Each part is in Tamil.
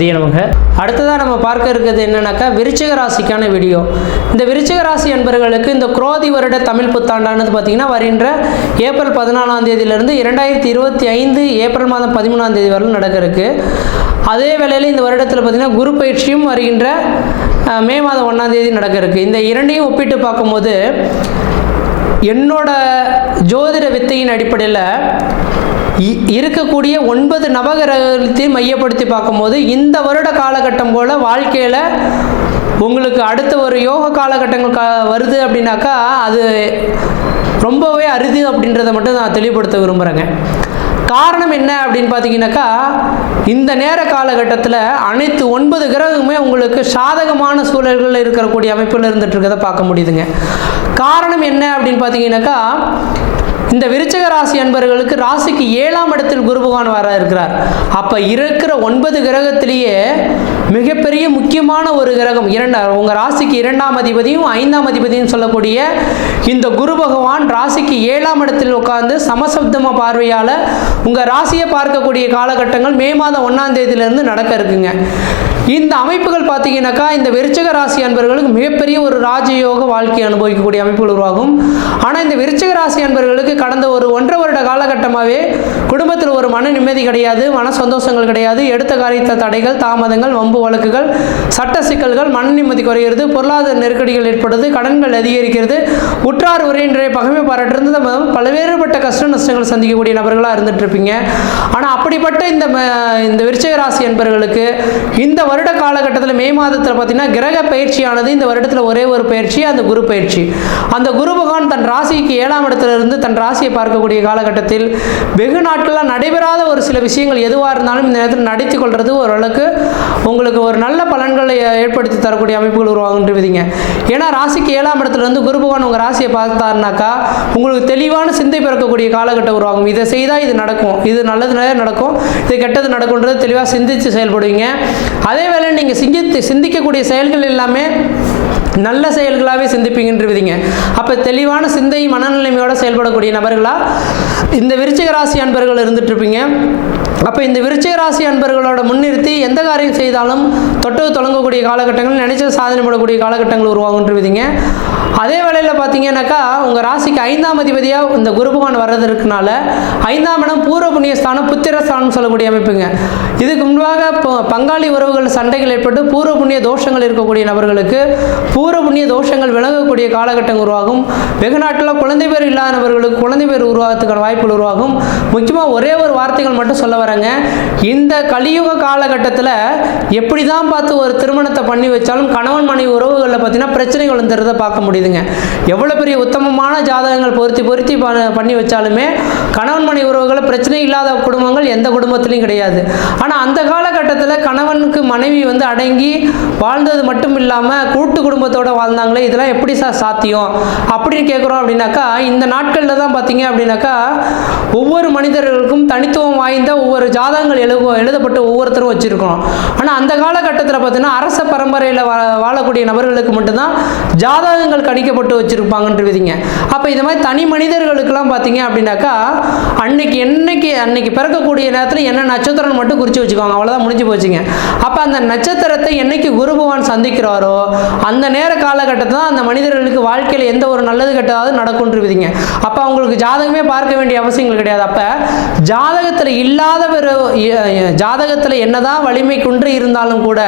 கணபதியே அடுத்ததாக நம்ம பார்க்க இருக்கிறது என்னன்னாக்கா விருச்சிக ராசிக்கான வீடியோ இந்த விருச்சிக ராசி என்பவர்களுக்கு இந்த குரோதி வருட தமிழ் புத்தாண்டானது பார்த்திங்கன்னா வருகின்ற ஏப்ரல் பதினாலாம் தேதியிலிருந்து இரண்டாயிரத்தி இருபத்தி ஐந்து ஏப்ரல் மாதம் பதிமூணாம் தேதி வரலும் நடக்கிறதுக்கு அதே வேளையில் இந்த வருடத்தில் பார்த்திங்கன்னா குரு பயிற்சியும் வருகின்ற மே மாதம் ஒன்றாம் தேதி நடக்கிறதுக்கு இந்த இரண்டையும் ஒப்பிட்டு பார்க்கும்போது என்னோட ஜோதிட வித்தையின் அடிப்படையில் இருக்கக்கூடிய ஒன்பது நவகிரகத்தையும் மையப்படுத்தி பார்க்கும்போது இந்த வருட காலகட்டம் போல் வாழ்க்கையில் உங்களுக்கு அடுத்த ஒரு யோக காலகட்டங்கள் கா வருது அப்படின்னாக்கா அது ரொம்பவே அரிது அப்படின்றத மட்டும் நான் தெளிவுபடுத்த விரும்புகிறேங்க காரணம் என்ன அப்படின்னு பார்த்தீங்கன்னாக்கா இந்த நேர காலகட்டத்தில் அனைத்து ஒன்பது கிரகமுமே உங்களுக்கு சாதகமான சூழல்களில் இருக்கக்கூடிய அமைப்பில் இருந்துட்டு இருக்கிறத பார்க்க முடியுதுங்க. காரணம் என்ன அப்படின்னு பார்த்தீங்கன்னாக்கா இந்த விருச்சக ராசி அன்பர்களுக்கு ராசிக்கு ஏழாம் இடத்தில் குரு பகவான் வர இருக்கிறார். அப்போ இருக்கிற ஒன்பது கிரகத்திலேயே மிகப்பெரிய முக்கியமான ஒரு கிரகம் இரண்டா உங்கள் ராசிக்கு இரண்டாம் அதிபதியும் ஐந்தாம் அதிபதியும் சொல்லக்கூடிய இந்த குரு பகவான் ராசிக்கு ஏழாம் இடத்தில் உட்கார்ந்து சமசப்தம பார்வையால் உங்கள் ராசியை பார்க்கக்கூடிய காலகட்டங்கள் மே மாதம் ஒன்றாம் தேதியிலிருந்து நடக்க இருக்குங்க. இந்த அமைப்புகள் பார்த்தீங்கன்னாக்கா இந்த விருச்சக ராசி அன்பர்களுக்கு மிகப்பெரிய ஒரு ராஜயோக வாழ்க்கை அனுபவிக்கக்கூடிய அமைப்புகள் உருவாகும். ஆனால் இந்த விருச்சக ராசி அன்பர்களுக்கு கடந்த ஒரு ஒன்றரை வருட காலகட்டமாகவே குடும்பத்தில் ஒரு மன நிம்மதி கிடையாது மன சந்தோஷங்கள் கிடையாது. எடுத்த காரியத்த தடைகள் தாமதங்கள் வம்பு வழக்குகள் சட்ட சிக்கல்கள் மன நிம்மதி குறைகிறது பொருளாதார நெருக்கடிகள் ஏற்படுது கடன்கள் அதிகரிக்கிறது. உற்றார் உரையின்றைய பகமை பாராட்டுறது. பல்வேறுபட்ட கஷ்ட நஷ்டங்கள் சந்திக்கக்கூடிய நபர்களாக இருந்துட்டு இருப்பீங்க ஆனால் அப்படிப்பட்ட இந்த ம- இந்த விருச்சக ராசி என்பவர்களுக்கு இந்த வருட காலகட்டத்தில் மே மாதத்தில் பார்த்தீங்கன்னா கிரக பயிற்சியானது இந்த வருடத்தில் ஒரே ஒரு பயிற்சி அந்த குரு பயிற்சி. அந்த குரு பகவான் தன் ராசிக்கு ஏழாம் இடத்துல இருந்து தன் ராசியை பார்க்கக்கூடிய காலகட்டத்தில் வெகு நாட்களாக நடைபெறாத ஒரு சில விஷயங்கள் எதுவாக இருந்தாலும் இந்த நேரத்தில் நடத்தி கொள்வது ஓரளவுக்கு உங்களுக்கு ஒரு நல்ல பலன்களை ஏற்படுத்தி தரக்கூடிய அமைப்புகள் உருவாகுன்றவிதிங்க. ஏன்னா ராசிக்கு ஏழாம் இடத்துலேருந்து குரு பகவான் உங்கள் ராசியை பார்த்தாருனாக்கா உங்களுக்கு தெளிவான சிந்தை பிறக்கக்கூடிய காலகட்டம் உருவாகும். இதை செய்தால் இது நடக்கும். இது நல்லது நடக்கும். இது கெட்டது நடக்கும்ன்றது தெளிவாக சிந்தித்து செயல்படுவீங்க. அதே வேளை நீங்கள் சிந்தித்து சிந்திக்கக்கூடிய செயல்கள் எல்லாமே நல்ல செயல்களாகவே சிந்திப்பீங்கன்றவிதிங்க அப்போ தெளிவான சிந்தை மனநிலைமையோடு செயல்படக்கூடிய நபர்களாக இந்த விருச்சிக ராசி அன்பர்கள் இருந்துட்டுருப்பீங்க. அப்போ இந்த விருச்சிக ராசி அன்பர்களோட முன்னிறுத்தி எந்த காரியம் செய்தாலும் தொட்டு தொடங்கக்கூடிய காலகட்டங்கள் நினைச்ச சாதனை போடக்கூடிய காலகட்டங்கள் உருவாகுன்றவிதிங்க அதே வேளையில் பார்த்தீங்கன்னாக்கா உங்கள் ராசிக்கு ஐந்தாம் அதிபதியாக இந்த குரு பகவான் வர்றது இருக்கனால ஐந்தாம் இடம் பூர்வ புண்ணிய ஸ்தானம் புத்திர ஸ்தானம் சொல்லக்கூடிய அமைப்புங்க. இதுக்கு முன்பாக பங்காளி உறவுகள் சண்டைகள் ஏற்பட்டு பூர்வ புண்ணிய தோஷங்கள் இருக்கக்கூடிய நபர்களுக்கு பூர்வ புண்ணிய தோஷங்கள் விலகக்கூடிய காலகட்டம் உருவாகும். வெகு நாட்டில் குழந்தை பேர் இல்லாதவர்களுக்கு குழந்தை பேர் உருவாகிறதுக்கான வாய்ப்புகள் உருவாகும். முக்கியமாக ஒரே ஒரு வார்த்தைகள் மட்டும் சொல்ல வரேங்க. இந்த கலியுக காலகட்டத்தில் எப்படி தான் பார்த்து ஒரு திருமணத்தை பண்ணி வச்சாலும் கணவன் மனைவி உறவுகளில் பார்த்தீங்கன்னா பிரச்சனைகள் வந்துடுறத பார்க்க முடியும் முடியுதுங்க. எவ்வளோ பெரிய உத்தமமான ஜாதகங்கள் பொருத்தி பொருத்தி பண்ணி வச்சாலுமே கணவன் மனை உறவுகள் பிரச்சனை இல்லாத குடும்பங்கள் எந்த குடும்பத்திலையும் கிடையாது. ஆனால் அந்த காலகட்டத்தில் கணவனுக்கு மனைவி வந்து அடங்கி வாழ்ந்தது மட்டும் இல்லாமல் கூட்டு குடும்பத்தோடு வாழ்ந்தாங்களே இதெல்லாம் எப்படி சார் சாத்தியம்? அப்படின்னு கேட்குறோம் அப்படின்னாக்கா இந்த நாட்களில் தான் பார்த்தீங்க அப்படின்னாக்கா ஒவ்வொரு மனிதர்களுக்கும் தனித்துவம் வாய்ந்த ஒவ்வொரு ஜாதகங்கள் எழு எழுதப்பட்டு ஒவ்வொருத்தரும் வச்சுருக்கோம் ஆனால் அந்த காலகட்டத்தில் பார்த்தீங்கன்னா அரச பரம்பரையில் வாழக்கூடிய நபர்களுக்கு மட்டும்தான் ஜாதகங்கள் கணிக்கப்பட்டு வச்சுருப்பாங்கன்றவிதிங்க அப்போ இது மாதிரி தனி மனிதர்களுக்கெல்லாம் பார்த்தீங்க அப்படின்னாக்கா அன்னைக்கு என்னைக்கு அன்னைக்கு பிறக்கக்கூடிய நேரத்தில் என்ன நட்சத்திரம் மட்டும் குறித்து வச்சுக்கோங்க. அவ்வளோதான் முடிஞ்சு போச்சுங்க. அப்போ அந்த நட்சத்திரத்தை என்னைக்கு குரு பகவான் சந்திக்கிறாரோ அந்த நேர காலகட்டத்தில் தான் அந்த மனிதர்களுக்கு வாழ்க்கையில் எந்த ஒரு நல்லது கெட்டதாவது நடக்கும்ன்றவிதிங்க அப்போ அவங்களுக்கு ஜாதகமே பார்க்க வேண்டிய அவசியங்கள் கிடையாது. அப்போ ஜாதகத்தில் இல்லாத ஒரு ஜாதகத்தில் என்னதான் வலிமை குன்று இருந்தாலும் கூட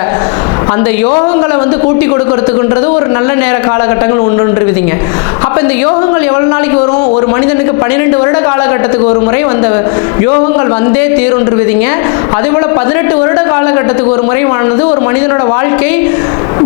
அந்த யோகங்களை வந்து கூட்டி கொடுக்கறதுக்குன்றது ஒரு நல்ல நேர காலகட்டங்கள் உண்டுன்று விதிங்க இந்த யோகங்கள் எவ்வளோ நாளைக்கு வரும்? ஒரு மனிதனுக்கு பன்னிரெண்டு வருட காலகட்டத்துக்கு ஒரு முறை வந்த யோகங்கள் வந்தே தீருன்று விதிங்க அதேபோல் பதினெட்டு வருட காலகட்டத்துக்கு ஒரு முறை வாழ்ந்தது ஒரு மனிதனோட வாழ்க்கை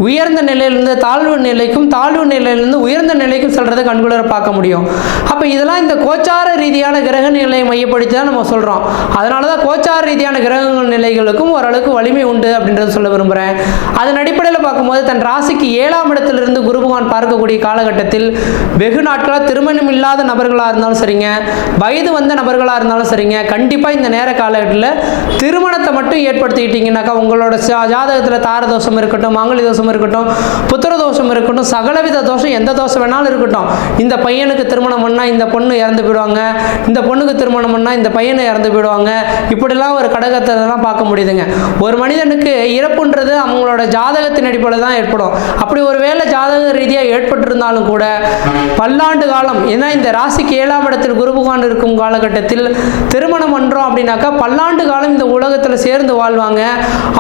உயர்ந்த நிலையிலிருந்து தாழ்வு நிலைக்கும் தாழ்வு நிலையிலிருந்து உயர்ந்த நிலைக்கும் செல்றதை கண்குளர பார்க்க முடியும். அப்போ இதெல்லாம் இந்த கோச்சார ரீதியான கிரக நிலையை மையப்படுத்தி தான் நம்ம சொல்கிறோம் அதனால தான் கோச்சார ரீதியான கிரகங்கள் நிலைகளுக்கும் ஓரளவுக்கு வலிமை உண்டு அப்படின்றத சொல்ல விரும்புகிறேன் அதன் அடிப்படையில் பார்க்கும்போது தன் ராசிக்கு ஏழாம் இடத்திலிருந்து குரு பகவான் பார்க்கக்கூடிய காலகட்டத்தில் வெகு நாட்களாக திருமணம் இல்லாத நபர்களாக இருந்தாலும் சரிங்க வயது வந்த நபர்களாக இருந்தாலும் சரிங்க கண்டிப்பாக இந்த நேர காலகட்டத்தில் திருமணத்தை மட்டும் ஏற்படுத்திக்கிட்டீங்கன்னாக்கா உங்களோட ஜா- ஜாதகத்தில் தார தோஷம் இருக்கட்டும் மாங்கலி தோஷம் இருக்கட்டும் புத்திர தோஷம் இருக்கட்டும் சகலவித தோஷம் எந்த தோஷம் வேணாலும் இருக்கட்டும். இந்த பையனுக்கு திருமணம் பண்ணால் இந்த பொண்ணு இறந்து போயிடுவாங்க இந்த பொண்ணுக்கு திருமணம் பண்ணால் இந்த பையனை இறந்து போயிடுவாங்க. இப்படிலாம் ஒரு கடகத்திலலாம் பார்க்க முடியுதுங்க. ஒரு மனிதனுக்கு இறப்புன்றது அவங்களோட ஜாதகத்தின் அடிப்படையில் தான் ஏற்படும். அப்படி ஒரு வேளை ஜாதக ரீதியாக ஏற்பட்டிருந்தாலும் கூட பல்லாண்டு காலம். ஏன்னா இந்த ராசிக்கு ஏழாம் இடத்தில் குரு பகவான் இருக்கும் காலகட்டத்தில் திருமணம் பண்ணுறோம் அப்படின்னாக்கா பல்லாண்டு காலம் இந்த உலகத்தில் சேர்ந்து வாழ்வாங்க.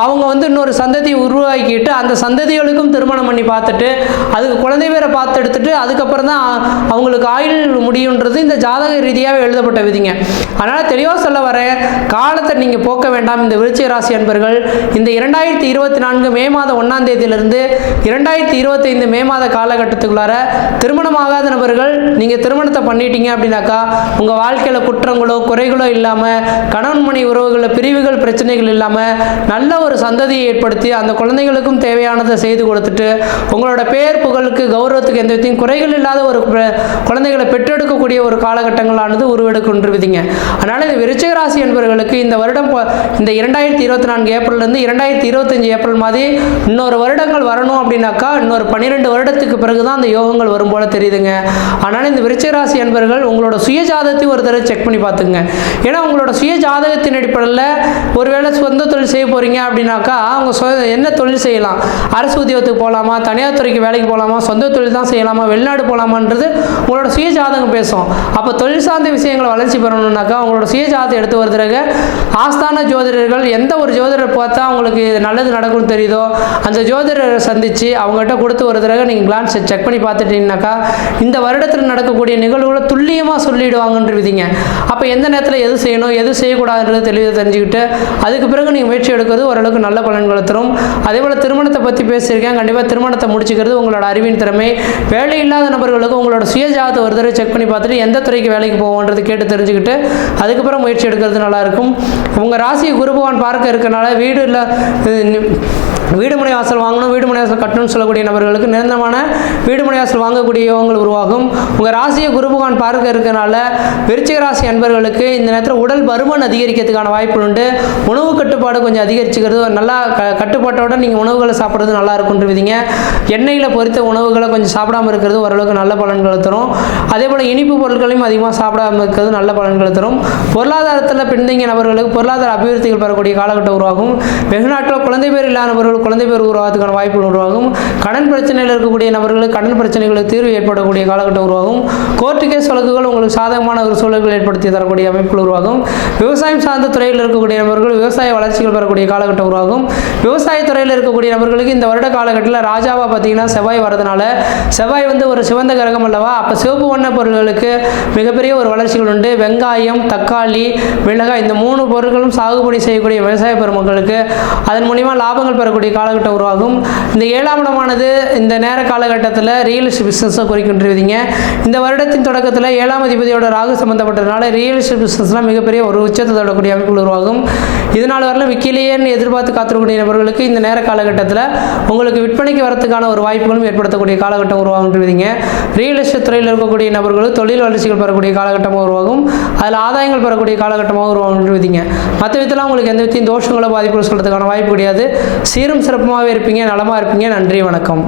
அவங்க வந்து இன்னொரு சந்ததியை உருவாக்கிட்டு அந்த சந்ததிகளுக்கும் திருமணம் பண்ணி பார்த்துட்டு அதுக்கு குழந்தை பேரை பார்த்து எடுத்துட்டு அதுக்கப்புறம் தான் அவங்களுக்கு ஆயுள் முடியுன்றது இந்த ஜாதக ரீதியாக எழுதப்பட்ட விதிங்க. அதனால் தெளிவாக சொல்ல வர காலத்தை நீங்கள் போக்க வேண்டாம். இந்த விருச்சிக ராசி அன்பர்கள் இந்த இரண்டாயிரத்தி இருபத்தி நான்கு மே மாதம் ஒன்றாம் தேதியிலிருந்து இரண்டாயிரத்தி இருபத்தைந்து மே மாத காலகட்டத்துக்குள்ளார திருமணமாகாத நபர்கள் நீங்கள் திருமணத்தை பண்ணிட்டீங்க அப்படின்னாக்கா உங்கள் வாழ்க்கையில் குற்றங்களோ குறைகளோ இல்லாமல் கணவன் மணி உறவுகளில் பிரிவுகள் பிரச்சனைகள் இல்லாமல் நல்ல ஒரு சந்ததியை ஏற்படுத்தி அந்த குழந்தைகளுக்கும் தேவையானதை செய்து கொடுத்துட்டு உங்களோட பேர் புகழுக்கு கௌரவத்துக்கு எந்த விதத்தையும் குறைகள் இல்லாத ஒரு குழந்தைகளை பெற்றெடுக்கக்கூடிய ஒரு காலகட்டங்களானது உருவெடுக்கின்றிருக்குதுங்க அதனால் இந்த விருச்சிக ராசி என்பவர்களுக்கு இந்த வருடம் இந்த இரண்டாயிரத்தி இருபத்தி நான்கு ஏப்ரல்லேருந்து இரண்டாயிரத்தி இருபத்தஞ்சி ஏப்ரல் மாதிரி இன்னொரு வருடங்கள் வரணும் அப்படின்னாக்கா இன்னொரு பன்னிரெண்டு வருடத்துக்கு பிறகு தான் அந்த யோகங்கள் வரும் போல தெரியுதுங்க. அதனால் இந்த விருச்சிக ராசி உங்களோட சுய ஒரு தடவை செக் பண்ணி பார்த்துங்க ஏன்னா உங்களோட சுய ஜாதகத்தின் அடிப்படையில் ஒருவேளை சொந்த தொழில் செய்ய போகிறீங்க அப்படின்னாக்கா அவங்க சொ என்ன தொழில் செய்யலாம்? அரசு உத்தியோகத்துக்கு போகலாமா தனியார் துறைக்கு வேலைக்கு போகலாமா சொந்த தொழில் தான் செய்யலாமா? வெளிநாடு போகலாமான்றது உங்களோட சுய ஜாதகம் பேசும். அப்போ தொழில் சார்ந்த விஷயங்களை வளர்ச்சி பெறணும்னாக்கா உங்களோட சுய எடுத்து எடுத்து வருதுறங்க ஆஸ்தான ஜோதிடர்கள் எந்த ஒரு ஜோதிடர் பார்த்தா உங்களுக்கு நல்லது நடக்கும்னு தெரியுதோ அந்த ஜோதிடரை சந்தித்து அவங்ககிட்ட கொடுத்து ஒரு தடவை நீங்கள் கிளான்ஸ் செக் பண்ணி பார்த்துட்டீங்கன்னாக்கா இந்த வருடத்தில் நடக்கக்கூடிய நிகழ்வுகளை துல்லியமாக சொல்லிடுவாங்கன்ற விதிங்க அப்போ எந்த நேரத்தில் எது செய்யணும் எது செய்யக்கூடாதுன்றது தெளிவாக தெரிஞ்சுக்கிட்டு அதுக்கு பிறகு நீங்கள் முயற்சி எடுக்கிறது ஓரளவுக்கு நல்ல பலன்களை தரும். அதே போல் திருமணத்தை பற்றி பேசியிருக்கேன். கண்டிப்பாக திருமணத்தை முடிச்சுக்கிறது உங்களோட அறிவின் திறமை. வேலை இல்லாத நபர்களுக்கு உங்களோட சுய ஒரு தடவை செக் பண்ணி பார்த்துட்டு எந்த துறைக்கு வேலைக்கு போவோன்றது கேட்டு தெரிஞ்சுக்கிட்டு அதுக்கப்புறம் முயற்சி எடுக்கிறது நல்லாயிருக்கும் உங்கள் ராசி குருபவான் பார்க்க இருக்கனால வீடு இல்லை வீடுமனை வாசல் வாங்கணும் வீடுமனை வாசல் கட்டணும்னு சொல்லக்கூடிய நபர்களுக்கு நிரந்தரமான வீடுமனை வாசல் வாங்கக்கூடிய யோகங்கள் உருவாகும். உங்கள் ராசியை குருபகவான் பார்க்க இருக்கிறனால விருச்சிக ராசி அன்பர்களுக்கு இந்த நேரத்தில் உடல் பருமன் அதிகரிக்கிறதுக்கான வாய்ப்பு உண்டு. உணவு கட்டுப்பாடு கொஞ்சம் அதிகரிச்சுக்கிறது நல்லா க கட்டுப்பாட்டோட நீங்கள் உணவுகளை சாப்பிட்றது நல்லா இருக்குன்ற எண்ணெயில் பொரித்த உணவுகளை கொஞ்சம் சாப்பிடாம இருக்கிறது ஓரளவுக்கு நல்ல பலன்களை தரும். அதே போல் இனிப்பு பொருட்களையும் அதிகமாக சாப்பிடாம இருக்கிறது நல்ல பலன்களை தரும். பொருளாதாரத்தில் பின்தங்கிய நபர்களுக்கு பொருளாதார அபிவிருத்திகள் பெறக்கூடிய காலகட்டம் உருவாகும். வெகு குழந்தை பேர் இல்லாத நபர்கள் குழந்தை பேர் உருவாகிறதுக்கான வாய்ப்புகள் உருவாகும். கடன் பிரச்சனையில் இருக்கக்கூடிய நபர்களுக்கு கடன் பிரச்சனைகளுக்கு தீர்வு ஏற்படக்கூடிய காலகட்டம் உருவாகும். கோர்ட்டு கேஸ் வழக்குகள் உங்களுக்கு சாதகமான ஒரு சூழல்கள் ஏற்படுத்தி தரக்கூடிய அமைப்புகள் உருவாகும். விவசாயம் சார்ந்த துறையில் இருக்கக்கூடிய நபர்கள் விவசாய வளர்ச்சி வளர்ச்சிகள் பெறக்கூடிய காலகட்டம் உருவாகும். விவசாயத்துறையில் இருக்கக்கூடிய நபர்களுக்கு இந்த வருட காலகட்டத்தில் ராஜாவா பார்த்தீங்கன்னா செவ்வாய் வரதுனால செவ்வாய் வந்து ஒரு சிவந்த கிரகம் அல்லவா? அப்போ சிவப்பு வண்ண பொருட்களுக்கு மிகப்பெரிய ஒரு வளர்ச்சிகள் உண்டு. வெங்காயம் தக்காளி மிளகாய் இந்த மூணு பொருட்களும் சாகுபடி செய்யக்கூடிய விவசாய பெருமக்களுக்கு அதன் மூலிமா லாபங்கள் பெறக்கூடிய காலகட்டம் உருவாகும். இந்த ஏழாம் இடமானது இந்த நேர காலகட்டத்தில் ரியல் எஸ்டேட் பிஸ்னஸை குறிக்கின்றிருந்தீங்க. இந்த வருடத்தின் தொடக்கத்தில் ஏழாம் அதிபதியோட ராகு சம்பந்தப்பட்டதுனால ரியல் எஸ்டேட் பிஸ்னஸ்லாம் மிகப்பெரிய ஒரு உச்சத்தை தொடக்கூடிய அமைப்புகள் உருவாகும். இதனால் வரல விக்கிலேயேன்னு எதிர்பார்த்து காத்திருக்கக்கூடிய நபர்களுக்கு இந்த நேர காலகட்டத்தில் உங்களுக்கு விற்பனைக்கு வரத்துக்கான ஒரு வாய்ப்புகளும் ஏற்படுத்தக்கூடிய காலகட்டம் உருவாகுன்றீங்க ரியல் எஸ்டேட் துறையில் இருக்கக்கூடிய நபர்களும் தொழில் வளர்ச்சிகள் பெறக்கூடிய காலகட்டமாக உருவாகும். அதில் ஆதாயங்கள் பெறக்கூடிய காலகட்டமாக உருவாகுன்றீங்க மற்ற விதத்தில் உங்களுக்கு எந்த விதத்தையும் தோஷங்களோ பாதிப்புகள் சொல்கிறதுக்கான வாய்ப்பு கிடையாது. சீரும் சிறப்புமாகவே இருப்பீங்க நலமாக இருப்பீங்க. நன்றி வணக்கம்.